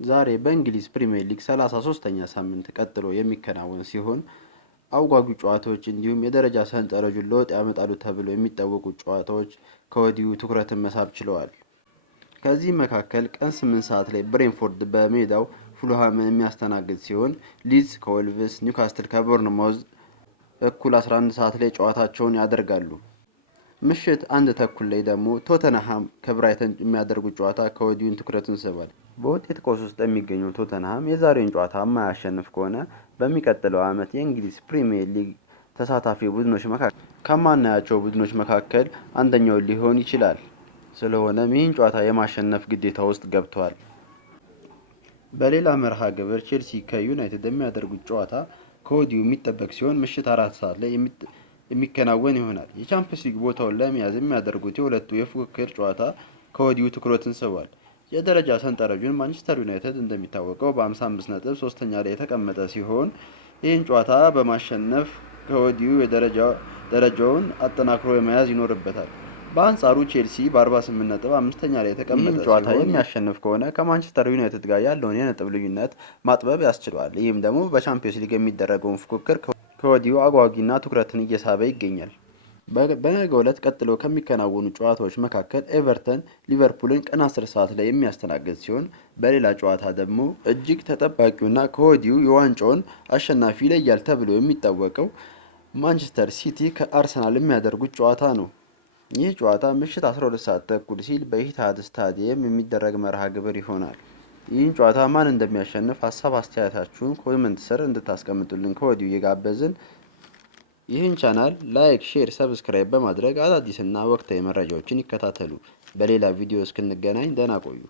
ዛሬ በእንግሊዝ ፕሪሚየር ሊግ 33ኛ ሳምንት ቀጥሎ የሚከናወን ሲሆን አጓጊ ጨዋታዎች እንዲሁም የደረጃ ሰንጠረዡን ለውጥ ያመጣሉ ተብለው የሚጠበቁ ጨዋታዎች ከወዲሁ ትኩረትን መሳብ ችለዋል። ከዚህ መካከል ቀን 8 ሰዓት ላይ ብሬንትፎርድ በሜዳው ፉልሃምን የሚያስተናግድ ሲሆን ሊድስ ከወልቭስ፣ ኒውካስትል ከቦርንማውዝ እኩል 11 ሰዓት ላይ ጨዋታቸውን ያደርጋሉ። ምሽት 1 ተኩል ላይ ደግሞ ቶተንሃም ከብራይተን የሚያደርጉት ጨዋታ ከወዲሁ ትኩረትን ስቧል። በውጤት ቀውስ ውስጥ የሚገኘው ቶተንሃም የዛሬውን ጨዋታ የማያሸንፍ ከሆነ በሚቀጥለው ዓመት የእንግሊዝ ፕሪሚየር ሊግ ተሳታፊ ቡድኖች መካከል ከማናያቸው ቡድኖች መካከል አንደኛው ሊሆን ይችላል። ስለሆነም ይህን ጨዋታ የማሸነፍ ግዴታ ውስጥ ገብቷል። በሌላ መርሃ ግብር ቼልሲ ከዩናይትድ የሚያደርጉት ጨዋታ ከወዲሁ የሚጠበቅ ሲሆን ምሽት 4 ሰዓት ላይ የሚከናወን ይሆናል። የቻምፒየንስ ሊግ ቦታውን ለመያዝ የሚያደርጉት የሁለቱ የፉክክር ጨዋታ ከወዲሁ ትኩረትን ስቧል። የደረጃ ሰንጠረዡን ማንቸስተር ዩናይትድ እንደሚታወቀው በ55 ነጥብ ሶስተኛ ላይ የተቀመጠ ሲሆን ይህን ጨዋታ በማሸነፍ ከወዲሁ ደረጃውን አጠናክሮ መያዝ ይኖርበታል። በአንጻሩ ቼልሲ በ48 ነጥብ አምስተኛ ላይ የተቀመጠ ጨዋታ የሚያሸንፍ ከሆነ ከማንቸስተር ዩናይትድ ጋር ያለውን የነጥብ ልዩነት ማጥበብ ያስችለዋል። ይህም ደግሞ በቻምፒየንስ ሊግ የሚደረገውን ፉክክር ከወዲሁ አጓጊና ትኩረትን እየሳበ ይገኛል። በነገው ዕለት ቀጥሎ ከሚከናወኑ ጨዋታዎች መካከል ኤቨርተን ሊቨርፑልን ቀን 10 ሰዓት ላይ የሚያስተናግድ ሲሆን በሌላ ጨዋታ ደግሞ እጅግ ተጠባቂውና ከወዲሁ የዋንጫውን አሸናፊ ይለያል ተብሎ የሚታወቀው ማንቸስተር ሲቲ ከአርሰናል የሚያደርጉት ጨዋታ ነው። ይህ ጨዋታ ምሽት 12 ሰዓት ተኩል ሲል በኢቲሃድ ስታዲየም የሚደረግ መርሃ ግብር ይሆናል። ይህን ጨዋታ ማን እንደሚያሸንፍ ሀሳብ አስተያየታችሁን ኮሜንት ስር እንድታስቀምጡልን ከወዲሁ እየጋበዝን ይህን ቻናል ላይክ፣ ሼር፣ ሰብስክራይብ በማድረግ አዳዲስና ወቅታዊ መረጃዎችን ይከታተሉ። በሌላ ቪዲዮ እስክንገናኝ ደህና ቆዩ።